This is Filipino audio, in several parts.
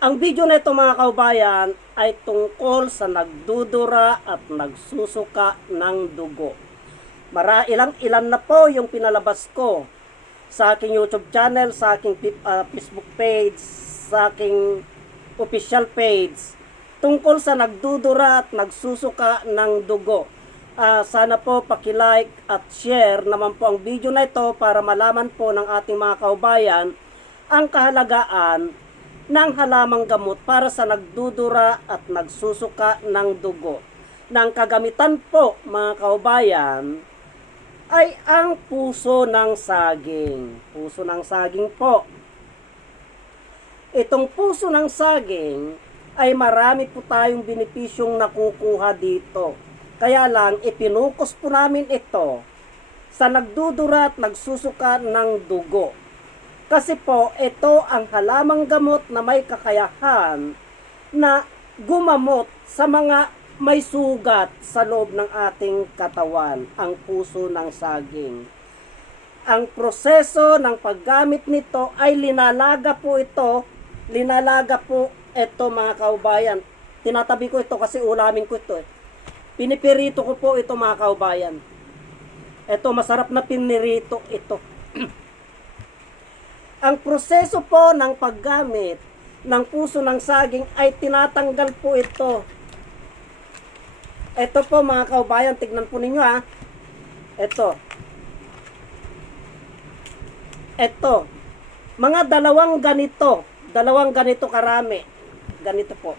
Ang video na ito mga kaubayan ay tungkol sa nagdudura at nagsusuka ng dugo. Ilan na po yung pinalabas ko sa aking YouTube channel, sa aking Facebook page, sa aking official page tungkol sa nagdudura at nagsusuka ng dugo. Sana po paki-like at share naman po ang video na ito para malaman po ng ating mga kaubayan ang kahalagaan ng halamang gamot para sa nagdudura at nagsusuka ng dugo. Nang kagamitan po mga kaubayan ay ang puso ng saging. Puso ng saging po. Itong puso ng saging ay marami po tayong benepisyong nakukuha dito. Kaya lang ipinukos po namin ito sa nagdudura at nagsusuka ng dugo. Kasi po, ito ang halamang gamot na may kakayahan na gumamot sa mga may sugat sa loob ng ating katawan, ang puso ng saging. Ang proseso ng paggamit nito ay linalaga po ito mga kaubayan. Tinatabi ko ito kasi ulamin ko ito. Pinipirito ko po ito mga kaubayan. Ito, masarap na pinirito ito. Ang proseso po ng paggamit ng puso ng saging ay tinatanggal po ito. Ito po mga kaubayan, tignan po ninyo ha. Ito. Mga dalawang ganito karami. Ganito po.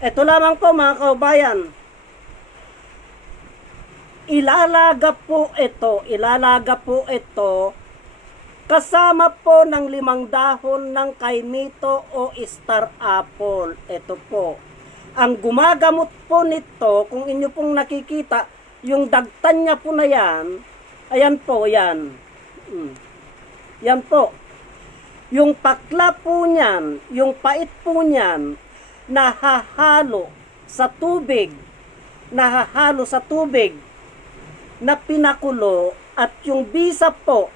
Ito lamang po mga kaubayan. Ilalaga po ito kasama po ng 5 dahon ng kaimito o star apple. Ito po. Ang gumagamot po nito, kung inyo pong nakikita, yung dagtan niya po na yan, ayan po, yan. Yan po. Yung pakla po niyan, yung pait po niyan, nahahalo sa tubig na pinakulo, at yung bisa po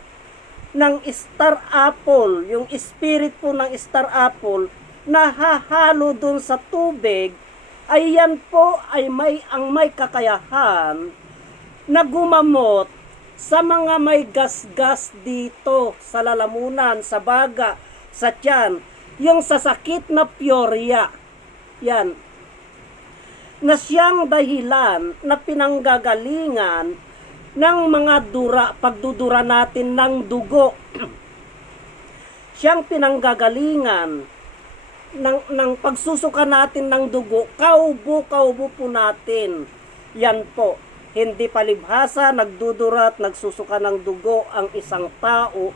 ng star apple, yung spirit po ng star apple, nahahalo dun sa tubig, ay yan po ay ang may kakayahan na gumamot sa mga may gasgas dito, sa lalamunan, sa baga, sa tiyan, yung sasakit na piorya. Yan, na siyang dahilan na pinanggagalingan ng mga pagdudura natin ng dugo. Siyang pinanggagalingan ng pagsusuka natin ng dugo, kaubo po natin. Yan po, hindi palibhasa, nagdudura at nagsusuka ng dugo ang isang tao,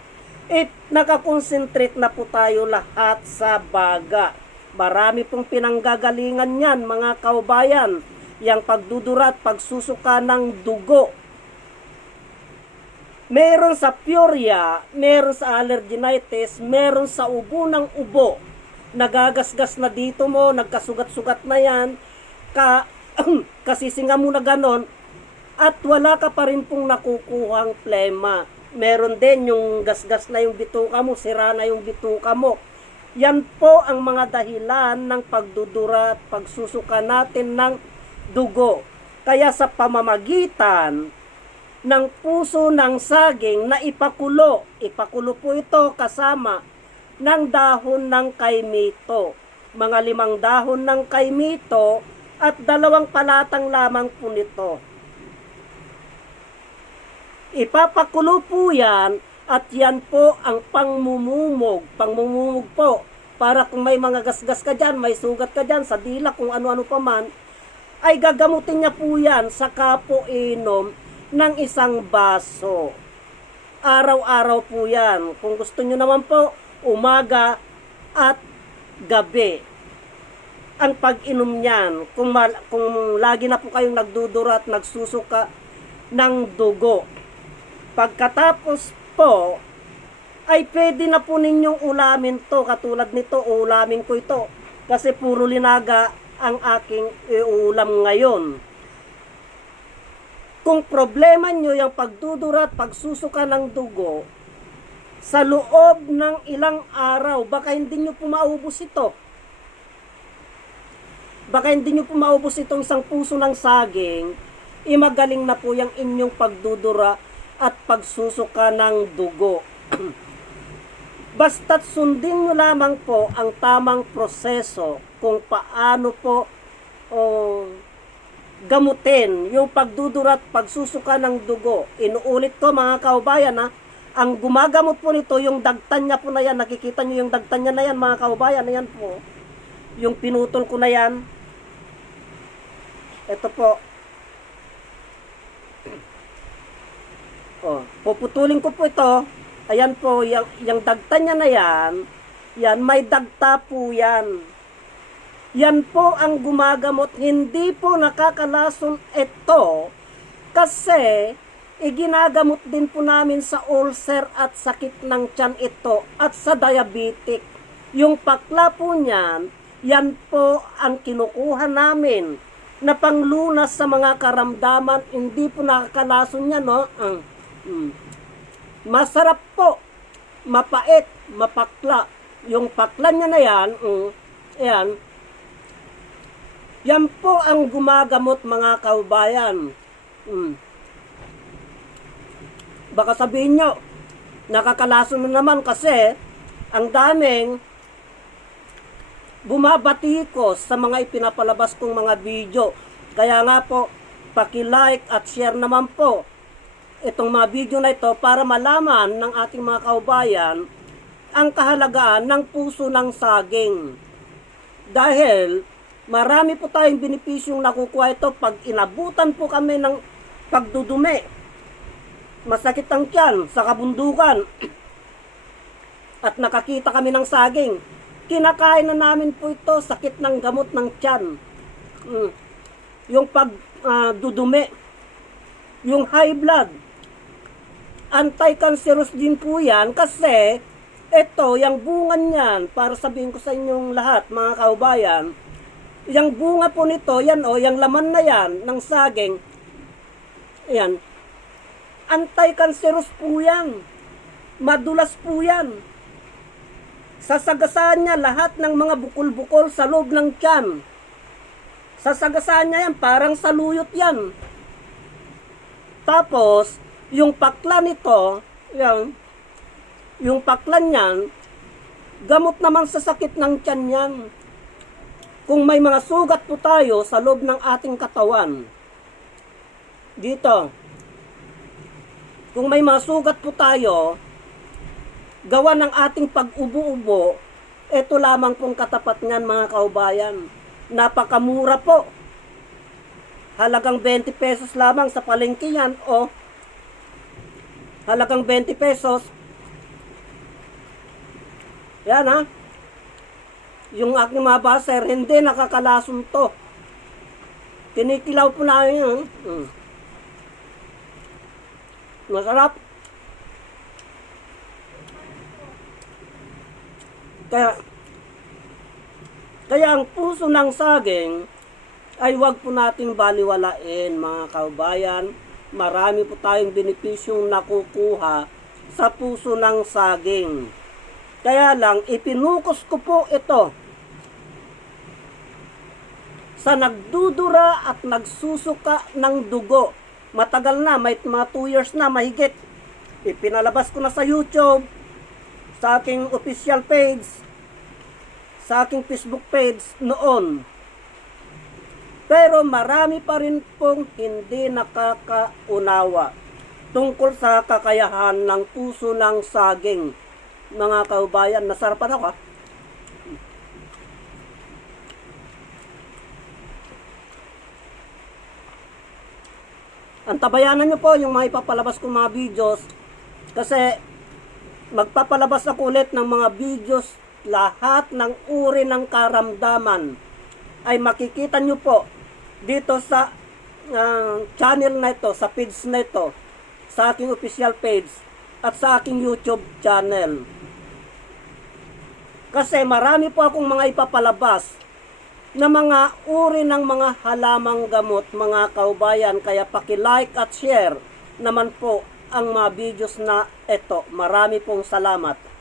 nakakonsentrate na po tayo lahat sa baga. Marami pong pinanggagalingan yan mga kaubayan, yung pagdudura at pagsusuka ng dugo. Meron sa piorya, meron sa allerginitis, meron sa ubo ng ubo. Nagagasgas na dito mo, nagkasugat-sugat na yan, kasisinga mo na ganon, at wala ka pa rin pong nakukuhang plema. Meron din yung gasgas na yung bituka mo, sira na yung bituka mo. Yan po ang mga dahilan ng pagdudura at pagsusuka natin ng dugo. Kaya sa pamamagitan ng puso ng saging na ipakulo po ito kasama ng dahon ng kaimito. Mga 5 dahon ng kaimito at 2 palatang lamang po nito. Ipapakulo po yan. At yan po ang pangmumumog po, para kung may mga gasgas ka dyan, may sugat ka dyan, sa dila, kung ano-ano pa man, ay gagamutin niya po yan, saka po inom ng 1 baso. Araw-araw po yan. Kung gusto nyo naman po, umaga at gabi ang pag-inom niyan. Kung lagi na po kayong nagdudura at nagsusuka ng dugo. Pagkatapos po, ay pwede na po ninyong ulamin to. Katulad nito, ulamin ko ito. Kasi puro linaga ang aking iulam ngayon. Kung problema nyo yung pagdudura at pagsusuka ng dugo, sa loob ng ilang araw, baka hindi nyo po maubos ito. Baka hindi nyo po maubos itong isang puso ng saging, imagaling na po yung inyong pagdudura at pagsusuka ng dugo. Basta't sundin nyo lamang po ang tamang proseso kung paano po gamutin yung pagdudura at pagsusuka ng dugo. Inuulit ko mga kaubayan ha, ang gumagamot po nito yung dagtan niya po na yan. Nakikita nyo yung dagtan niya na yan mga kaubayan. Ayan po. Yung pinutol ko na yan. Ito po. Puputulin ko po ito. Ayan po, yung dagtan niya na yan. Yan, may dagta po yan. Yan po ang gumagamot. Hindi po nakakalason ito kasi iginagamot din po namin sa ulcer at sakit ng tiyan ito at sa diabetic. Yung pakla po niyan, yan po ang kinukuha namin na panglunas sa mga karamdaman. Hindi po nakakalason yan, no? Masarap po, mapait, mapakla. Yung pakla niya na yan, yan, yan po ang gumagamot mga kaubayan. Baka sabihin nyo, nakakalason na naman kasi ang daming bumabatikos sa mga ipinapalabas kong mga video. Kaya nga po, paki-like at share naman po itong mga video na ito para malaman ng ating mga kaubayan ang kahalagaan ng puso ng saging. Dahil marami po tayong benepisyong nakukuha ito pag inabutan po kami ng pagdudumi. Masakit ang tiyan sa kabundukan at nakakita kami ng saging. Kinakain na namin po ito, sakit ng gamot ng tiyan. Yung pagdudumi, yung high blood, anti-cancerous din po yan kasi ito, yung bunga niyan, para sabihin ko sa inyong lahat mga kaubayan, yung bunga po nito, yan yung laman na yan ng saging, yan, anti-cancerous po yan. Madulas po yan. Sasagasaan niya lahat ng mga bukol-bukol sa loob ng tiyan. Sasagasaan niya yan, parang saluyot yan. Tapos, yung pakla nito, yan, yung pakla niyan, gamot naman sa sakit ng tiyan yan. Kung may mga sugat po tayo sa loob ng ating katawan, dito, kung may mga sugat po tayo, gawa ng ating pag-ubo-ubo, ito lamang pong katapat niyan mga kaubayan. Napakamura po. Halagang 20 pesos lamang sa palengke yan o halagang 20 pesos. Yan ha. Yung aking mga baser, hindi nakakalason to. Kinikilaw po namin yun. Masarap. Kaya ang puso ng saging ay huwag po nating baliwalain mga kaubayan. Marami po tayong benepisyong nakukuha sa puso ng saging. Kaya lang, ipinukos ko po ito sa nagdudura at nagsusuka ng dugo. Matagal na, may mga 2 years na mahigit. Ipinalabas ko na sa YouTube, sa aking official page, sa aking Facebook page noon. Pero marami pa rin pong hindi nakakaunawa tungkol sa kakayahan ng puso ng saging. Mga kaubayan, nasarapan ako ha. Antabayanan nyo po yung mga ipapalabas kong mga videos kasi magpapalabas ako ulit ng mga videos, lahat ng uri ng karamdaman ay makikita nyo po dito sa channel na ito, sa page na ito, sa aking official page at sa aking YouTube channel. Kasi marami po akong mga ipapalabas na mga uri ng mga halamang gamot mga kaubayan. Kaya paki-like at share naman po ang mga videos na ito. Marami pong salamat.